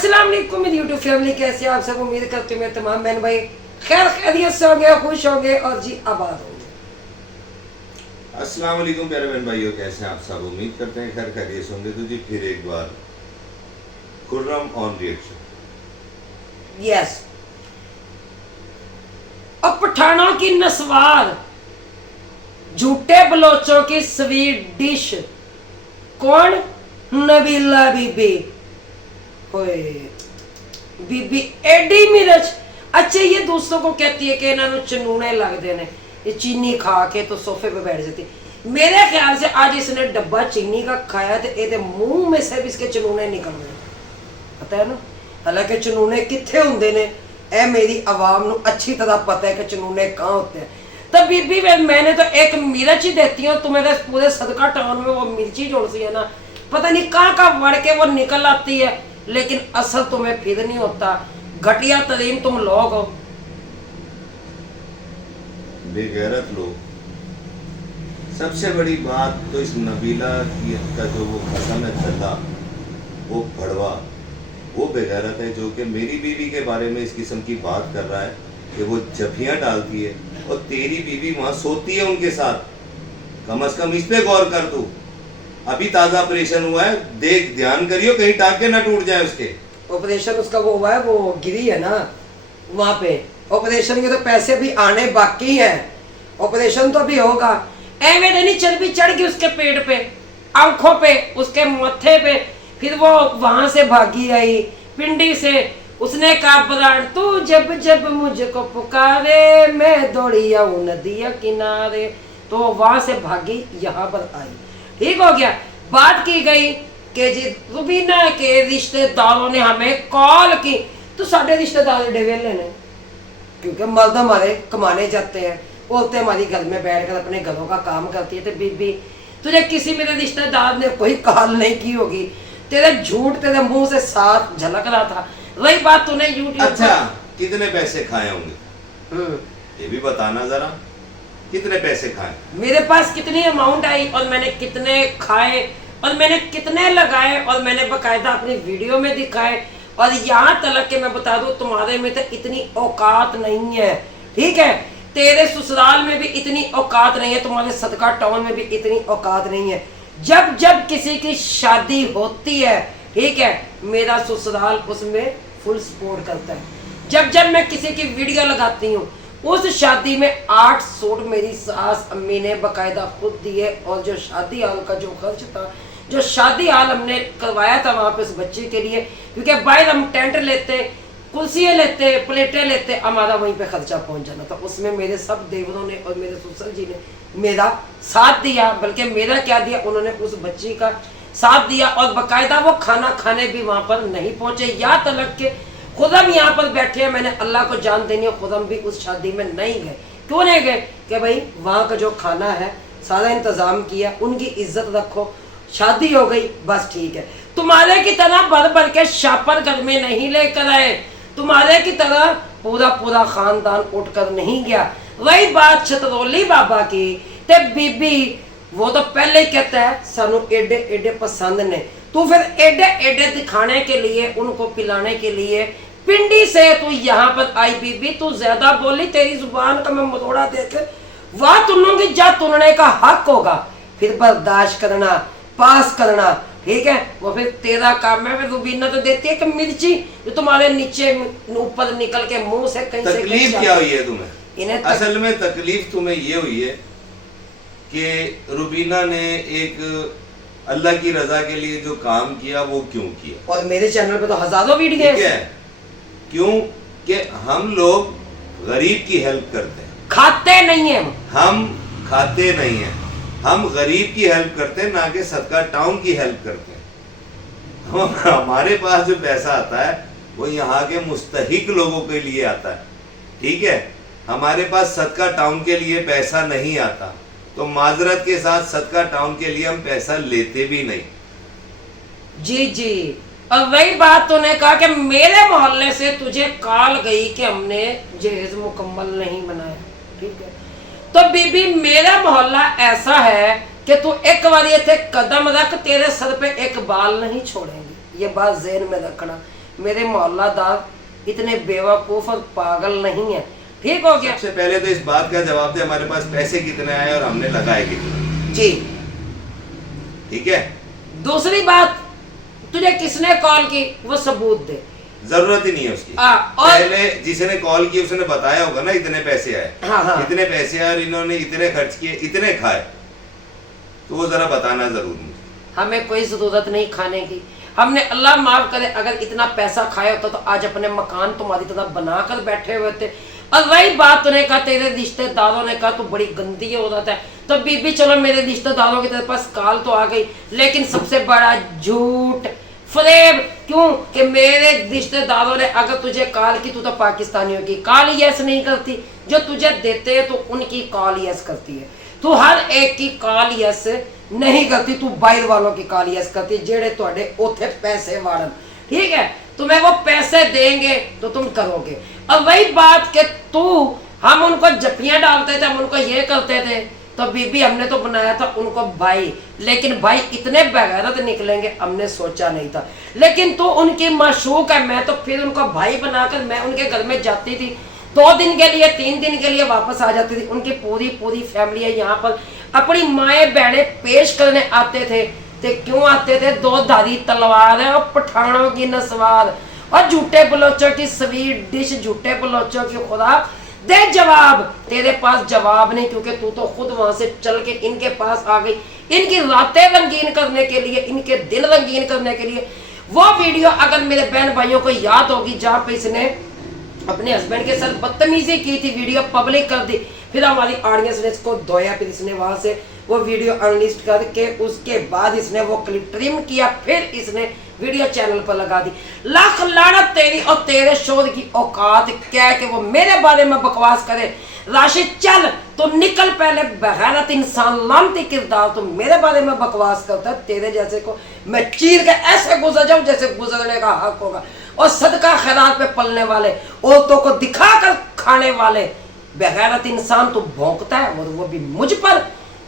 अस्सलाम वालेकुम मेरी यूट्यूब फैमिली, कैसे आप सब? उम्मीद करते हैं तमाम बहन भाई खैर खैरियत से होंगे, खुश होंगे और जी आबाद होंगे। अस्सलाम वालेकुम प्यारे बहन भाइयों, कैसे हैं आप सब? उम्मीद करते हैं खैर खैरियत से होंगे। तो जी फिर एक बार खुर्रम ऑन रिएक्शन। यस, अब पठानों की नस्वार, झूठे बलोचों की स्वीट डिश, कौन? नबीला बीबी। ओए बीबी एडी मिर्च। अच्छा, ये दोस्तों को कहती है कि इन्होंने चनूने लगते ने, ये चीनी खा के तो सोफे पे बैठ जाती। मेरे ख्याल से आज इसने डब्बा चीनी का खाया तो ये मुंह में से भी इसके चनूने निकल गए, पता है ना। हालांकि चनूने कितने होंगे ने, ए मेरी आवाम नू अच्छी तरह पता है कि चनूने कहाँ होते हैं। तो बीबी मैंने तो एक मिर्च ही देती हूँ तुम्हें, तो पूरे सदका टाउन में वो मिर्ची जोड़ सी है ना, पता नहीं कहाँ कहाँ बढ़ के वो निकल आती है, लेकिन असर तुम्हें फिर नहीं होता। घटिया तरीन तुम लोग हो, बेगैरत लोग। सबसे बड़ी बात तो इस नबीला की का जो वो कसम है धल्ला, वो भड़वा, वो बेगैरत है जो कि मेरी बीवी के बारे में इस किस्म की बात कर रहा है कि वो जफियां डालती है और तेरी बीवी वहां सोती है उनके साथ। कम से कम इस पे गौर कर तू। अभी ताजा ऑपरेशन हुआ है, देख ध्यान करियो कहीं टांके ना टूट जाए उसके। ऑपरेशन उसका वो हुआ है, वो गिरी है ना वहां पे। ऑपरेशन के तो पैसे भी आने बाकी हैं, ऑपरेशन तो भी होगा। एवं नहीं चर्बी चढ़ गई उसके पेट पे, आंखों पे, उसके माथे पे। फिर वो वहां से भागी आई पिंडी से। उसने कहा प्राण तू जब जब मुझको पुकारे, मैं दौड़ी आऊं नदिया किनारे। तो वहां से भागी, यहाँ पर आई, ठीक हो गया। बात की गई कि जी रुबीना के रिश्तेदारों ने हमें कॉल की, तो साढ़े रिश्तेदार डेवेले ने, क्योंकि मर्द हमारे कमाने जाते हैं, औरतें हमारी घर में बैठकर अपने घरों का काम करती है। तो बीबी तुझे किसी मेरे रिश्तेदार ने कोई कॉल नहीं की होगी, तेरे झूठ तेरे मुंह से साफ झलक रहा था। वही बात तूने यूट्यूब। अच्छा, कितने पैसे खाए होंगे ये भी बताना जरा, कितने पैसे खाए? मेरे पास कितनी अमाउंट आई और मैंने कितने खाए और मैंने कितने लगाए और मैंने बकायदा अपनी वीडियो में दिखाए। और यहाँ तक के मैं बता दूं तुम्हारे में तो इतनी औकात नहीं है, ठीक है। तेरे ससुराल में भी इतनी औकात नहीं है, तुम्हारे सदका टाउन में भी इतनी औकात नहीं है। जब जब किसी की शादी होती है, ठीक है, मेरा ससुराल उसमें फुल सपोर्ट करता है। जब जब मैं किसी की वीडियो लगाती हूँ, उस शादी में 8 सूट मेरी सास अम्मी ने बकायदा खुद दिए। और जो शादी हाल का जो खर्च था, जो शादी हाल हमने करवाया था वहाँ पे उस बच्चे के लिए, क्योंकि बाहर हम टेंट लेते, कुर्सियाँ लेते, प्लेटें लेते, हमारा वहीं पे खर्चा पहुँच जाना था। उसमें मेरे सब देवरों ने और मेरे ससुर जी ने मेरा साथ दिया, बल्कि मेरा क्या दिया, उन्होंने उस बच्ची का साथ दिया। और बाकायदा वो खाना खाने भी वहाँ पर नहीं पहुँचे, यहाँ तक के खुदम यहाँ पर बैठे हैं, मैंने अल्लाह को जान देनी है, खुदम भी उस शादी में नहीं गए। क्यों नहीं गए? कि भाई वहाँ का जो खाना है सारा इंतजाम किया, उनकी इज्जत रखो, शादी हो गई बस ठीक है। तुम्हारे की तरह भर भर के शापर घर में नहीं लेकर आए, तुम्हारे की तरह पूरा पूरा खानदान उठकर नहीं गया। वही बात छतरौली बाबा की, ते बीबी वो तो पहले ही कहता है सानू एडे एडे पसंद ने, तू फिर एडे एडे दिखाने के लिए, उनको पिलाने के लिए पिंडी से तू यहाँ पर आई। बीबी तू ज्यादा बोली, तेरी जुबान का मैं मरोड़ा देख वाह तुनूंगी, जा तुनने का हक होगा, फिर बर्दाश्त करना, पास करना, ठीक है। वो फिर तेरा काम है। रुबीना तो देती है कि मिर्ची जो तुम्हारे नीचे ऊपर निकल के मुंह से कहीं से तकलीफ क्या हुई है तुम्हें? इन्हें असल में तकलीफ तुम्हें ये हुई है कि रुबीना ने एक अल्लाह की रजा के लिए जो काम किया वो क्यों किया। और मेरे चैनल पे तो हजारों वीडियो है। क्यों? कि हम लोग गरीब की हेल्प करते हैं, खाते नहीं है, हम खाते नहीं हैं, हम गरीब की हेल्प करते हैं, ना कि सदका टाउन की हेल्प करते हैं। हमारे पास जो पैसा आता है वो यहाँ के मुस्तहिक लोगों के लिए आता है, ठीक है। हमारे पास सदका टाउन के लिए पैसा नहीं आता, तो माजरत के साथ सदका टाउन के लिए हम पैसा लेते भी नहीं। जी जी। और वही बात तूने कहा कि मेरे मोहल्ले से तुझे कॉल गई कि हमने जहेज मुकम्मल नहीं बनाया, ठीक है। तो बीबी मेरा मोहल्ला ऐसा है कि तू एक बार ये थे कदम रख, तेरे सर पे एक बाल नहीं छोड़ेंगे, ये बात ज़हन में रखना। मेरे मोहल्लादार इतने बेवकूफ और पागल नहीं है। ठीक हो गया? सबसे पहले तो इस बात का जवाब दे हमारे पास पैसे कितने आए और हमने लगाए कितने। जी ठीक है। दूसरी बात, तुझे किसने कॉल की वो सबूत दे। जरूरत ही नहीं है उसकी। और पहले जिसने कॉल की उसने बताया होगा ना इतने पैसे आए। हाँ। इतने पैसे आए और इन्होंने इतने खर्च किए, इतने खाए, तो वो जरा बताना जरूर मुझे। हमें कोई जरूरत नहीं खाने की। हमने अल्लाह माफ करे अगर इतना पैसा खाया होता तो आज अपने मकान तुम्हारी तरह बना कर बैठे हुए थे। और वही बात तूने कहा तेरे रिश्तेदारों ने कहा तू बड़ी गंदी औरत है, तो बीबी चलो मेरे रिश्तेदारों की तेरे पास कॉल तो आ गई, लेकिन सबसे बड़ा झूठ फरेब क्यों कि मेरे रिश्तेदारों ने अगर तुझे कॉल की तू तो पाकिस्तानियों की कॉल यस नहीं करती, जो तुझे देते हैं तो उनकी कॉल यस करती है। तू हर एक की कॉल यस नहीं करती, तू बाहर वालों की कॉल यस करती जेड़े तुहाडे ओथे पैसे वाड़न। ठीक है, तुम्हें वो पैसे देंगे तो तुम करोगे। और वही बात कि तू हम उनको जफ्फियां डालते थे, हम उनको ये करते थे, तो बीबी हमने तो बनाया था उनको भाई, लेकिन भाई इतने बेगैरत निकलेंगे हमने सोचा नहीं था। लेकिन तू उनकी माशूक है, मैं तो फिर उनको भाई बनाकर मैं उनके घर में जाती थी, 2 दिन के लिए 3 दिन के लिए वापस आ जाती थी। उनकी पूरी फैमिली है यहाँ पर, अपनी माए बहने पेश करने आते थे। ते क्यों आते थे? 2 धारी तलवार है और पठानों की नस्वार और झूठे बलोचों की स्वीट डिश, झूठे बलोचों की खुराक। दे जवाब, तेरे पास जवाब नहीं, क्योंकि तू तो खुद वहां से चल के इनके पास आ गई, इनकी रातें रंगीन करने के लिए, इनके दिन रंगीन करने के लिए। वो वीडियो अगर मेरे बहन भाइयों को याद होगी जहाँ पे इसने अपने हस्बैंड के साथ बदतमीजी की थी, वीडियो पब्लिक कर दी, फिर हमारी ऑडियंस ने इसको धोया, फिर इसने वहां से वो वीडियो अनलिस्ट करके उसके बाद इसने वो क्लिप ट्रिम किया, फिर इसने वीडियो चैनल पर लगा दी। लाख लानत तेरी और तेरे शोर की औकात क्या है कि वो मेरे बारे में बकवास करे। राशिद चल तो निकल पहले, बगैरत इंसान लानती किरदार, तो मेरे बारे में बकवास करता है। तेरे जैसे को मैं चीर के ऐसे गुजर जाऊं जैसे गुजरने का हक होगा। और सदका खैरात पे पलने वाले, औरतों को दिखा कर खाने वाले बेगैरत इंसान तो भौंकता है, और वो भी मुझ पर।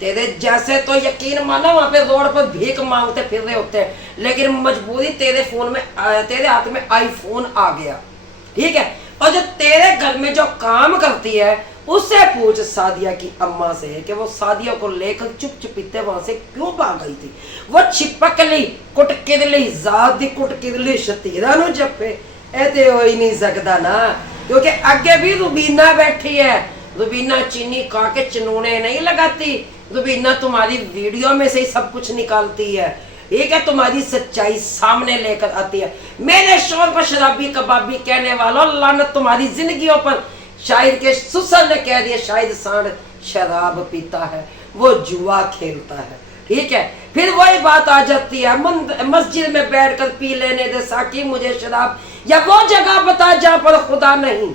तेरे जैसे तो यकीन मानो वहां पे रोड पर भीख मांगते फिर रहे होते हैं, लेकिन मजबूरी तेरे फोन में तेरे हाथ में आईफोन आ गया। ठीक है, और जो तेरे घर में जो काम करती है उससे पूछ सादिया की अम्मा से कि वो सादिया को लेकर चुप चुपीते वहां से क्यों भाग गई थी। वो छिपक ली, कुट किरली, जादी कुट किरली शतीरा नु जप्पे ऐते हो ही नहीं सकता ना, क्योंकि आगे भी रुबीना बैठी है। रुबीना चीनी खा के चनूने नहीं लगाती, रुबीना तुम्हारी वीडियो में से ही सब कुछ निकालती है। ठीक है, तुम्हारी सच्चाई सामने लेकर आती है। मेरे शोर पर शराबी कबाबी कहने वालों, लानत तुम्हारी जिंदगियों पर। शायर के सुसर ने कह दिया, शायद सांड शराब पीता है, वो जुआ खेलता है। ठीक है, फिर वही बात आ जाती है, मस्जिद में बैठकर पी लेने दे साकी मुझे शराब, या वो जगह बता जहां पर खुदा नहीं।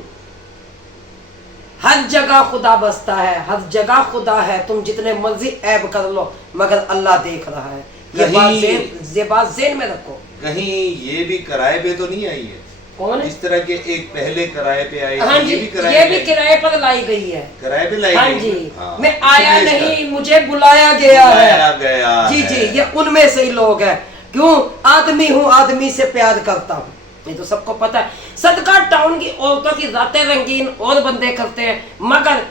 हर जगह खुदा बसता है, हर जगह खुदा है, तुम जितने मर्जी ऐब कर लो मगर अल्लाह देख रहा है। ये बात ज़हन में रखो। कहीं ये भी किराए पे तो नहीं आई है? कौन? इस तरह के एक पहले किराए पे आई, हाँ जी, ये भी किराए पर लाई गई है। किराए पे लाई हाँ गई? जी, हाँ, मैं आया नहीं, मुझे बुलाया गया है। जी जी, ये उनमें से ही लोग हैं। क्यों? आदमी हूँ, आदमी से प्यार करता हूँ, ये तो सबको पता है। सदका टाउन की औरतों की रातें रंगीन और बंदे करते हैं, मगर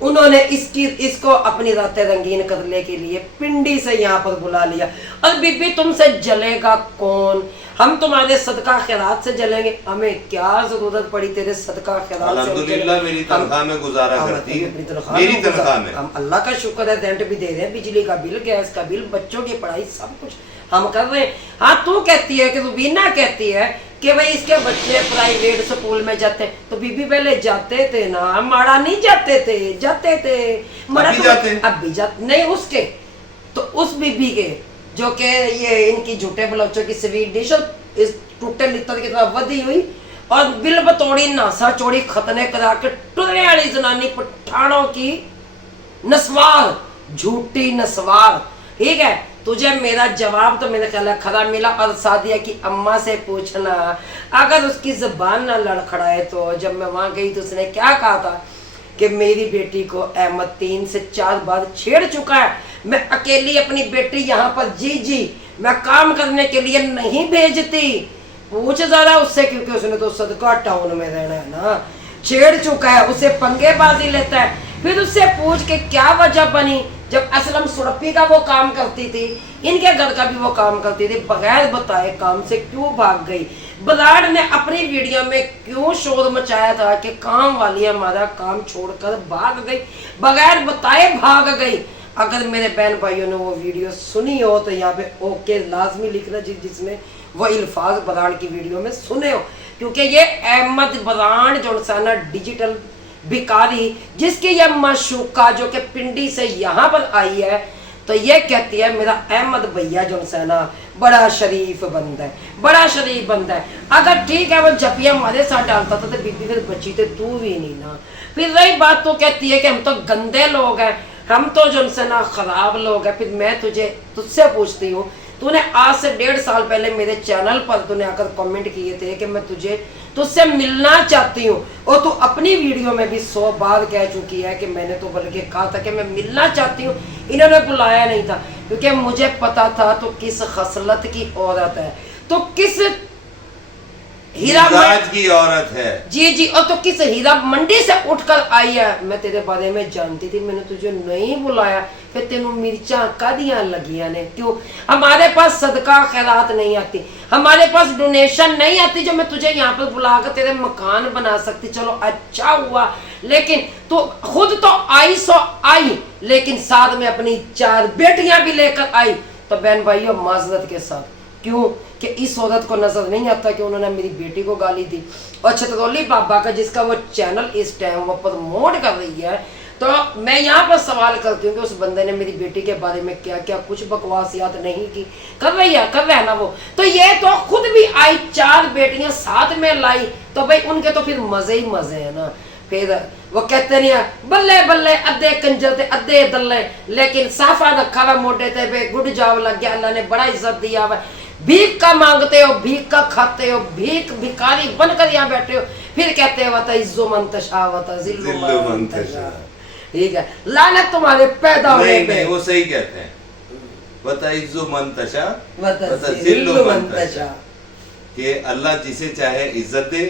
उन्होंने इसको अपनी रातें रंगीन करने के लिए पिंडी से यहाँ पर बुला लिया। और बीबी तुमसे जलेगा कौन? हम तुम्हारे सदका खैरात से जलेंगे, हमें क्या जरूरत पड़ी तेरे सदका खैरात से? अल्हम्दुलिल्लाह मेरी तनख्वाह में गुजारा करती है, मेरी तनख्वाह में। हम अल्लाह का शुक्र है, रेंट भी दे रहे हैं, बिजली का बिल, गैस का बिल, बच्चों की पढ़ाई, सब कुछ हम कर रहे हैं। हाँ, तू कहती है कि रुबीना कहती है कि भाई इसके बच्चे प्राइवेट स्कूल में जाते हैं, तो बीबी पहले जाते थे ना, माड़ा नहीं जाते थे, जाते थे माड़ा अभी जाते हैं? अब भी जाते नहीं। उसके तो उस बीबी के जो कि ये इनकी झूठे बलोचों की स्वीट डिश इस टूटे लित्तर की तरह वधी हुई और बिल बतौड़ी नासा चोड़ी खतने करा के टुरने वाली जनानी, पठानों की नस्वार, झूठी नस्वार। ठीक है, तुझे मेरा जवाब तो मेरे ख्याल खरा मिला। और सादिया की अम्मा से पूछना, अगर उसकी जुबान ना लड़खड़ाए तो जब मैं वहां गई तो उसने क्या कहा था कि मेरी बेटी को अहमद 3 से 4 बार छेड़ चुका है, मैं अकेली अपनी बेटी यहाँ पर जी मैं काम करने के लिए नहीं भेजती, पूछ ज्यादा उससे, क्योंकि उसने तो सदका टाउन में रहना है ना, छेड़ चुका है, उससे पंगेबाजी लेता है। फिर उससे पूछ के क्या वजह बनी, जब असलम सुड़प्पी का वो काम करती थी, इनके घर का भी वो काम करती थी, बगैर बताए काम से क्यों भाग गई। बलाड ने अपनी वीडियो में क्यों शोर मचाया था कि काम वाली हमारा काम छोड़कर भाग गई, बगैर बताए भाग गई। अगर मेरे बहन भाइयों ने वो वीडियो सुनी हो तो यहाँ पे ओके लाजमी लिखना जिसमें वो अल्फाज बलाड की वीडियो में सुने हो, क्योंकि ये अहमद बलाड जो ना डिजिटल भिखारी, जिसकी ये मशूका जो कि पिंडी से यहाँ पर आई है, तो ये कहती है मेरा अहमद भैया जो है ना बड़ा शरीफ बंदा है, बड़ा शरीफ बंदा है। अगर ठीक है वो जपिया हमारे साथ डालता था तो बीबी फिर बची तो तू भी नहीं ना। फिर रही बात तो कहती है कि हम तो गंदे लोग हैं, हम तो जो है ना खराब लोग हैं। फिर मैं तुझसे पूछती हूँ, तूने आज से 1.5 साल पहले मेरे चैनल पर तूने आकर कमेंट किए थे कि मैं तुझसे मिलना चाहती हूँ, और तू अपनी वीडियो में भी 100 बार कह चुकी है कि मैंने तो बल्कि कहा था कि मैं मिलना चाहती हूँ, इन्होंने बुलाया नहीं था, क्योंकि मुझे पता था तो किस खसलत की औरत है, तो किस हीरा की औरत है। जी, और तो किस हीरा मंडी से उठकर आई है। मैं तेरे बारे में जानती थी, मैंने तुझे नहीं बुलाया, फिर तेनू मिर्चा कदियां लगियां ने क्यों। हमारे पास सदका खैरात नहीं आती, हमारे पास डोनेशन नहीं आती जो मैं तुझे यहाँ पर बुलाकर तेरे मकान बना सकती। चलो अच्छा हुआ, लेकिन तू खुद तो आई सो आई, लेकिन साथ में अपनी 4 बेटियां भी लेकर आई। तो बहन भाइयों माजरत के साथ, क्यों कि इस औरत को नजर नहीं आता कि उन्होंने मेरी बेटी को गाली दी। और छतरौली बाबा का जिसका वो चैनल इस टाइम वो प्रमोट कर रही है, तो मैं यहाँ पर सवाल करती हूँ कि उस बंदे ने मेरी बेटी के बारे में क्या क्या कुछ बकवासियात नहीं की। कर रही है ना वो, तो ये तो खुद भी आई, 4 बेटियां साथ में लाई, तो भाई उनके तो फिर मजे ही मजे है ना। फिर वो कहते नहीं है बल्ले बल्ले अद्धे कंजर थे अद्धे दल्ले, लेकिन साफा रखा हुआ मोटे थे बे गुड जॉब लग गया, अल्लाह ने बड़ा इज्जत दिया हुआ। भीख का मांगते हो, भीख का खाते हो, भिखारी बनकर यहाँ बैठे हो, फिर कहते हो वता इज्जो मंतशा वता जिल्लु मंतशा। ठीक है, लानत तुम्हारे पैदा होने पे। नहीं, वो सही कहते हैं, वता इज्जो मंतशा वता जिल्लु मंतशा, कि अल्लाह जिसे चाहे इज्जत दे,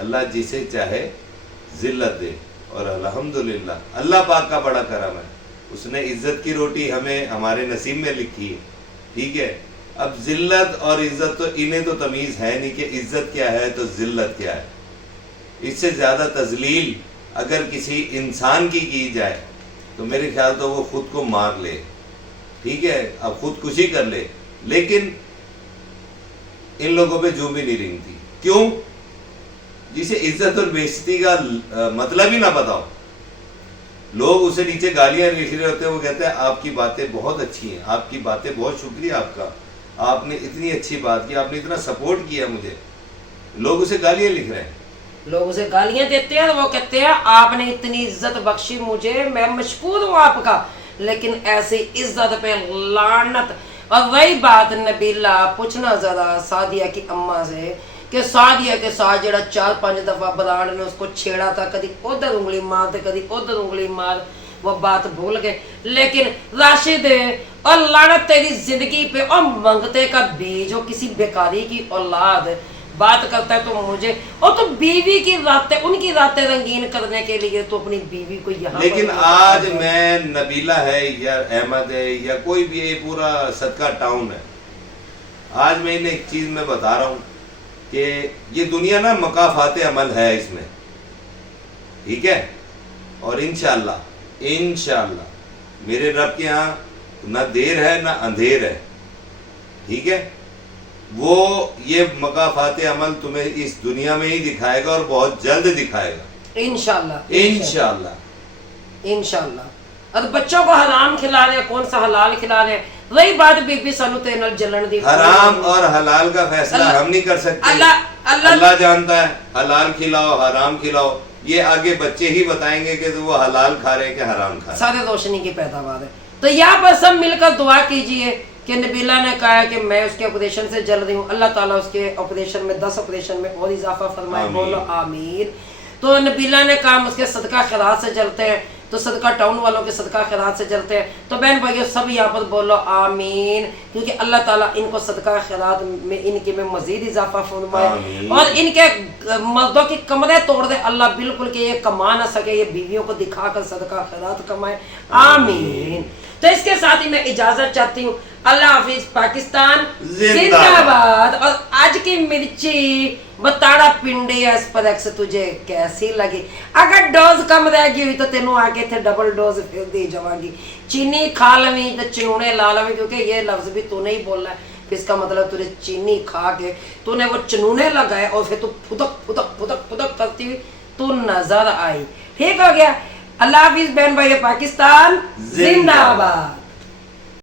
अल्लाह जिसे चाहे जिल्लत दे। और अल्हम्दुलिल्लाह अल्लाह पाक का बड़ा करम है, उसने इज्जत की रोटी हमें हमारे नसीब में लिखी है। ठीक है, अब जिल्लत और इज्जत तो इन्हें तो तमीज़ है नहीं कि इज्जत क्या है तो जिल्लत क्या है। इससे ज़्यादा तजलील अगर किसी इंसान की जाए तो मेरे ख्याल तो वो खुद को मार ले। ठीक है, अब खुदकुशी कर ले, लेकिन इन लोगों पे जो भी नहीं रिंगती। क्यों? जिसे इज्जत और बेइज्जती का मतलब ही ना बताओ, लोग उसे नीचे गालियां लिख रहे होते हैं, वो कहते हैं आपकी बातें बहुत अच्छी हैं, आपकी बातें बहुत शुक्रिया आपका, आपने इतनी अच्छी बात की, आपने इतना सपोर्ट किया मुझे। लोग उसे गालियां लिख रहे हैं, लोग उसे गालियां देते हैं, वो कहते हैं आपने इतनी इज्जत बख्शी मुझे, मैं मशकूर हूँ आपका, लेकिन ऐसी इज्जत पे लानत। और वही बात नबीला पूछना जरा सादिया की अम्मा से कि सादिया के साथ जरा 4-5 दफा बलाड ने उसको छेड़ा था, कभी उधर उंगली मार दे कभी उधर उंगली मार, वो बात भूल गए। लेकिन राशिद और लानत तेरी जिंदगी पे, और मंगते का बीज हो किसी बेकारी की औलाद बात करता है तो मुझे, और तो बीवी की रातें उनकी रातें रंगीन करने के लिए तो अपनी बीवी को यहाँ। लेकिन आज मैं नबीला है या अहमद है या कोई भी, ये पूरा सदका टाउन है, आज मैं इन्हें एक चीज मैं बता रहा हूँ कि ये दुनिया ना मकाफाते अमल है इसमें। ठीक है, और इंशाअल्लाह मेरे रब के यहाँ ना देर है ना अंधेर है। ठीक है, वो ये मकाफाते अमल तुम्हें इस दुनिया में ही दिखाएगा और बहुत जल्द दिखाएगा इंशाअल्लाह। और बच्चों को हराम खिला रहे, कौन सा हलाल खिला रहे। वही बात बीबी सानू ते नाल जलन दी। हराम और हलाल का फैसला हम नहीं कर सकते, अल्लाह जानता है। हलाल खिलाओ हराम खिलाओ, ये आगे बच्चे ही बताएंगे कि वो हलाल खा रहे हैं कि हराम खा रहे हैं। सारे रोशनी की पैदावार है। तो यहाँ पर सब मिलकर दुआ कीजिए कि नबीला ने कहा कि मैं उसके ऑपरेशन से जल रही हूँ, अल्लाह ताला उसके ऑपरेशन में 10 ऑपरेशन में और इजाफा फरमाए, बोलो आमीन। तो नबीला ने कहा उसके सदका खैरात से जलते हैं, तो सदका टाउन वालों के सदका खैरात से चलते हैं। तो बहन भाइयों सब यहाँ पर बोलो आमीन, क्योंकि अल्लाह ताला इनको सदका खैरात में इनके में मजीद इजाफा फरमाए और इनके मर्दों की कमरें तोड़ दे अल्लाह, बिल्कुल कि ये कमा ना सके, ये बीवियों को दिखाकर सदका खैरात कमाए, आमीन। तो इसके साथ ही मैं इजाजत चाहती हूँ। अल्लाह हाफिज, पाकिस्तान जिंदाबाद। और आज की मिर्ची बताड़ा पिंडी एस्परेक्स तुझे कैसी लगी? अगर डोज कम रह गई हुई तो तेनों आगे थे डबल डोज फिर दी जावांगी। चीनी खा लवी तो चिनूने ला लवी, क्योंकि ये लफ्ज भी तूने ही बोला है, फिर इसका मतलब तुझे चीनी खा के तूने वो चनूने लगाए और फिर तू फुदक फुदक फुदक फुदक करती हुई तू नजर आई। ठीक हो गया। अल्लाह हाफिज बहन भाई, पाकिस्तान जिंदाबाद।